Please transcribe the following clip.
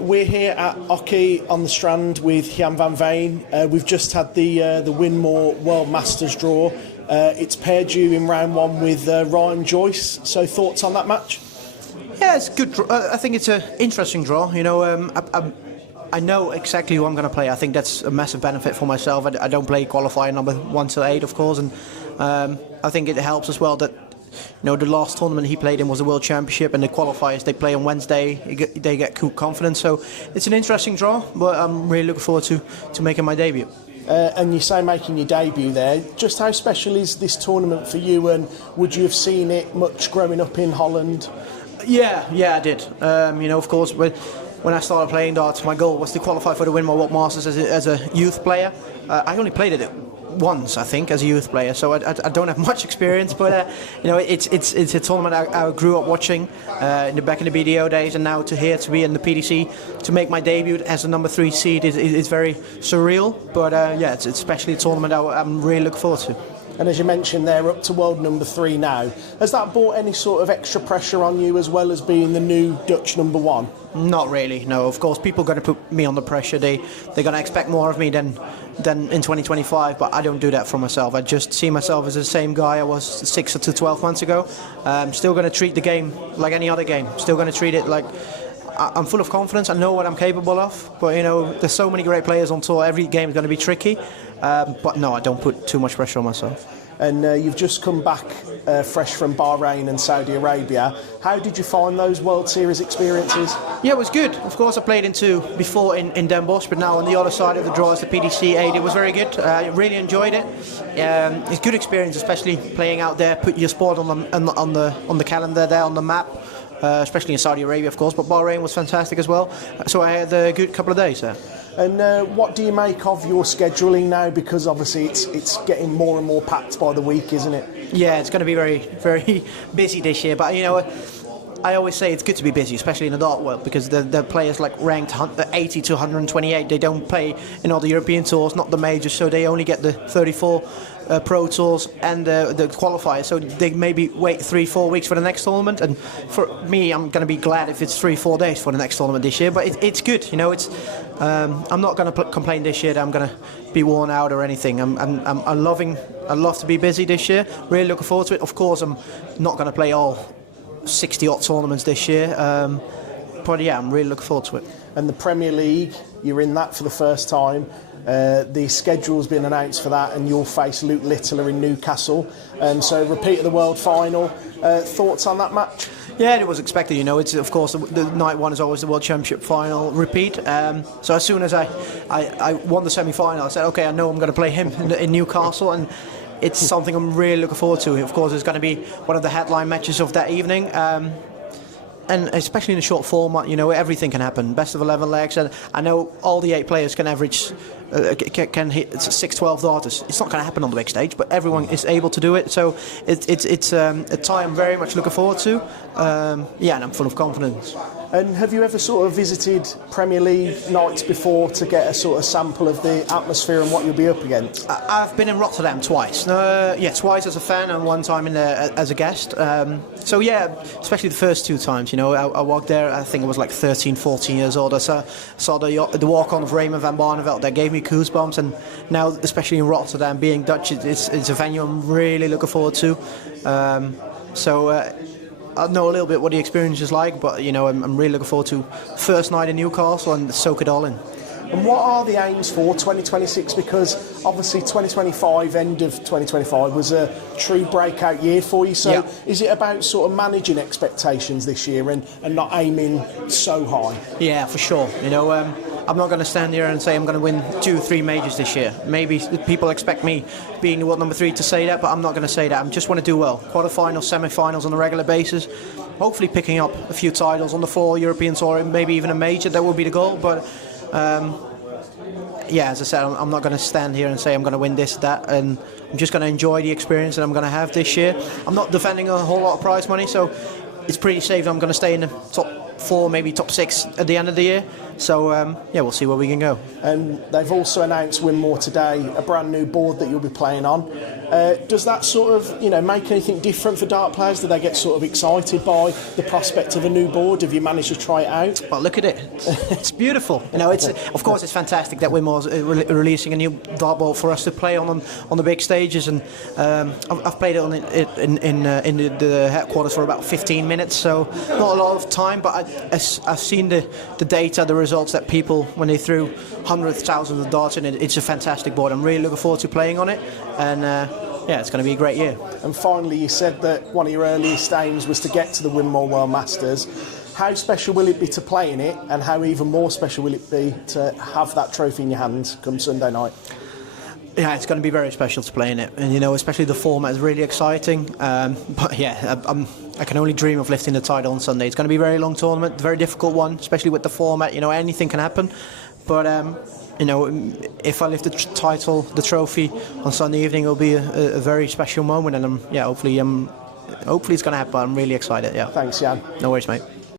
We're here at Hockey on the Strand with Gian van Veen. We've just had the Winmau World Masters draw. It's paired you in round one with Ryan Joyce. So thoughts on that match? Yeah, it's good. I think it's an interesting draw. You know, I know exactly who I'm going to play. I think that's a massive benefit for myself. I don't play qualifier number 1 to 8, of course, and I think it helps as well that, you know, the last tournament he played in was the World Championship, and the qualifiers they play on Wednesday, they get good confidence. So it's an interesting draw, but I'm really looking forward to making my debut. And you say making your debut there. Just how special is this tournament for you, and would you have seen it much growing up in Holland? Yeah, I did. You know, of course, when I started playing darts, my goal was to qualify for the Winmau World Masters as a youth player. I only played it once, I think, as a youth player, so I don't have much experience. But you know, it's a tournament I grew up watching back in the BDO days, and now to be in the PDC to make my debut as a number 3 seed is very surreal. But yeah, it's especially a tournament I'm really looking forward to. And as you mentioned, they're up to world number 3 now. Has that brought any sort of extra pressure on you, as well as being the new Dutch number 1? Not really, no. Of course, people are going to put me under pressure. They're going to expect more of me than in 2025, but I don't do that for myself. I just see myself as the same guy I was 6 to 12 months ago. Still going to treat the game like any other game. Still going to treat it like I'm full of confidence. I know what I'm capable of, but you know, there's so many great players on tour. Every game is going to be tricky, but no, I don't put too much pressure on myself. And you've just come back fresh from Bahrain and Saudi Arabia. How did you find those World Series experiences? Yeah, it was good. Of course, I played in 2 before in Den Bosch, but now on the other side of the draw is the PDC 8. It was very good. I really enjoyed it. It's a good experience, especially playing out there. Put your sport on the calendar there on the map. Especially in Saudi Arabia, of course, but Bahrain was fantastic as well. So I had a good couple of days there. And what do you make of your scheduling now? Because obviously it's getting more and more packed by the week, isn't it? Yeah, it's going to be very, very busy this year. But you know, I always say it's good to be busy, especially in the dart world, because the players like ranked 80 to 128. They don't play in all the European tours, not the majors, so they only get the 34 Pro Tours and the qualifiers. So they maybe wait 3-4 weeks for the next tournament. And for me, I'm going to be glad if it's 3-4 days for the next tournament this year. But it's good, you know. I'm not going to complain this year that I'm going to be worn out or anything. I love to be busy this year. Really looking forward to it. Of course, I'm not going to play all 60-odd tournaments this year, but yeah, I'm really looking forward to it. And the Premier League, you're in that for the first time. The schedule's been announced for that, and you'll face Luke Littler in Newcastle. So repeat of the World Final. Thoughts on that match? Yeah, it was expected. You know, it's of course the night one is always the World Championship final repeat. So as soon as I won the semi-final, I said, okay, I know I'm going to play him in Newcastle, and it's something I'm really looking forward to. Of course, it's going to be one of the headline matches of that evening. And especially in a short format, you know, everything can happen. Best of 11 legs, and I know all the 8 players can average, can hit 6-12 darters. It's not going to happen on the big stage, but everyone is able to do it. So it's a tie I'm very much looking forward to. Yeah, and I'm full of confidence. And have you ever sort of visited Premier League nights before to get a sort of sample of the atmosphere and what you'll be up against? I've been in Rotterdam twice. Yeah, twice as a fan and one time as a guest. So yeah, especially the first 2 times. You know, I walked there. I think I was like 13, 14 years old. I saw the walk-on of Raymond van Barneveld. That gave me goosebumps. And now, especially in Rotterdam, being Dutch, it's a venue I'm really looking forward to. I know a little bit what the experience is like, but you know, I'm really looking forward to first night in Newcastle and soak it all in. And what are the aims for 2026? Because obviously 2025, end of 2025, was a true breakout year for you. So yeah. Is it about sort of managing expectations this year and not aiming so high? Yeah, for sure. You know, I'm not going to stand here and say I'm going to win 2-3 majors this year. Maybe people expect me, being the world number 3, to say that, but I'm not going to say that. I just want to do well. Quarterfinals, semi-finals on a regular basis. Hopefully picking up a few titles on the 4 European Tour, maybe even a major. That will be the goal. But yeah, as I said, I'm not going to stand here and say I'm going to win this, that, and I'm just going to enjoy the experience that I'm going to have this year. I'm not defending a whole lot of prize money, so it's pretty safe that I'm going to stay in the top top 4, maybe top 6 at the end of the year. So yeah, we'll see where we can go. And they've also announced Winmau today, a brand new board that you'll be playing on. Does that sort of, make anything different for dart players? Do they get sort of excited by the prospect of a new board? Have you managed to try it out? Well, look at it. It's beautiful. It's of course it's fantastic that Winmau's releasing a new dart board for us to play on the big stages. And I've played it in the headquarters for about 15 minutes, so not a lot of time. But I've seen the data, the results that people, when they threw hundreds, thousands of darts in it, it's a fantastic board. I'm really looking forward to playing on it, and yeah, it's going to be a great year. And finally, you said that one of your earliest aims was to get to the Winmau World Masters. How special will it be to play in it, and how even more special will it be to have that trophy in your hands come Sunday night? Yeah, it's going to be very special to play in it, and especially the format is really exciting. But yeah, I can only dream of lifting the title on Sunday. It's going to be a very long tournament, very difficult one, especially with the format. Anything can happen. But if I lift the trophy on Sunday evening, it'll be a very special moment, and hopefully it's going to happen. I'm really excited. Yeah. Thanks, Jan. No worries, mate.